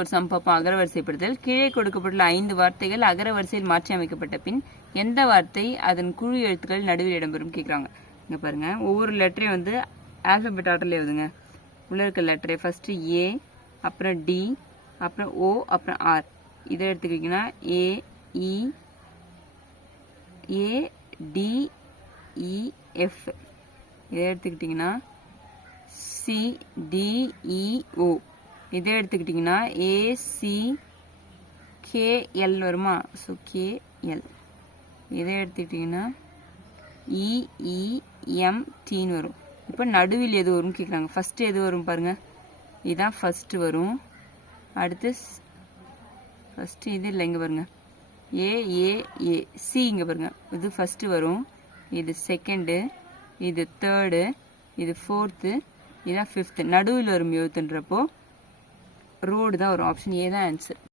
ஒரு சம் பார்ப்போம். அகரவரிசைப்படுத்தல். கீழே கொடுக்கப்பட்டுள்ள 5 வார்த்தைகள் அகரவரிசையில் மாற்றி அமைக்கப்பட்ட பின் எந்த வார்த்தை அதன் குழு எழுத்துக்கள் நடுவில் இடம்பெறும் கேட்குறாங்க. இங்கே பாருங்க, ஒவ்வொரு லெட்டரையும் வந்து ஆல்பபெட் ஆர்டர்ல எழுதுங்க. உள்ள இருக்க லெட்டரை ஃபர்ஸ்ட் ஏ, அப்புறம் டி, அப்புறம் ஓ, அப்புறம் ஆர். இதை எடுத்துக்கிட்டிங்கன்னா ஏ இ ஏ டி இ எஃப். இதை எடுத்துக்கிட்டிங்கன்னா சி டி இ ஓ. இதை எடுத்துக்கிட்டிங்கன்னா ஏசி கேஎல் வருமா? So KL. இதை எடுத்துக்கிட்டிங்கன்னா இஇஎம்டின்னு வரும். இப்போ நடுவில் எது வரும்னு கேட்குறாங்க. ஃபஸ்ட்டு எது வரும் பாருங்க, இதுதான் ஃபஸ்ட்டு வரும். அடுத்து ஃபஸ்ட்டு இது இல்லை, இங்கே பாருங்க ஏஏஏ சி. இங்கே பாருங்க, இது ஃபஸ்ட்டு வரும், இது செகண்டு, இது தேர்டு, இது ஃபோர்த்து, இதுதான் ஃபிஃப்த்து. நடுவில் வரும் எழுத்துன்றப்போ ரோடு தான் வரும். ஆப்ஷன் ஏ தான் ஆன்சர்.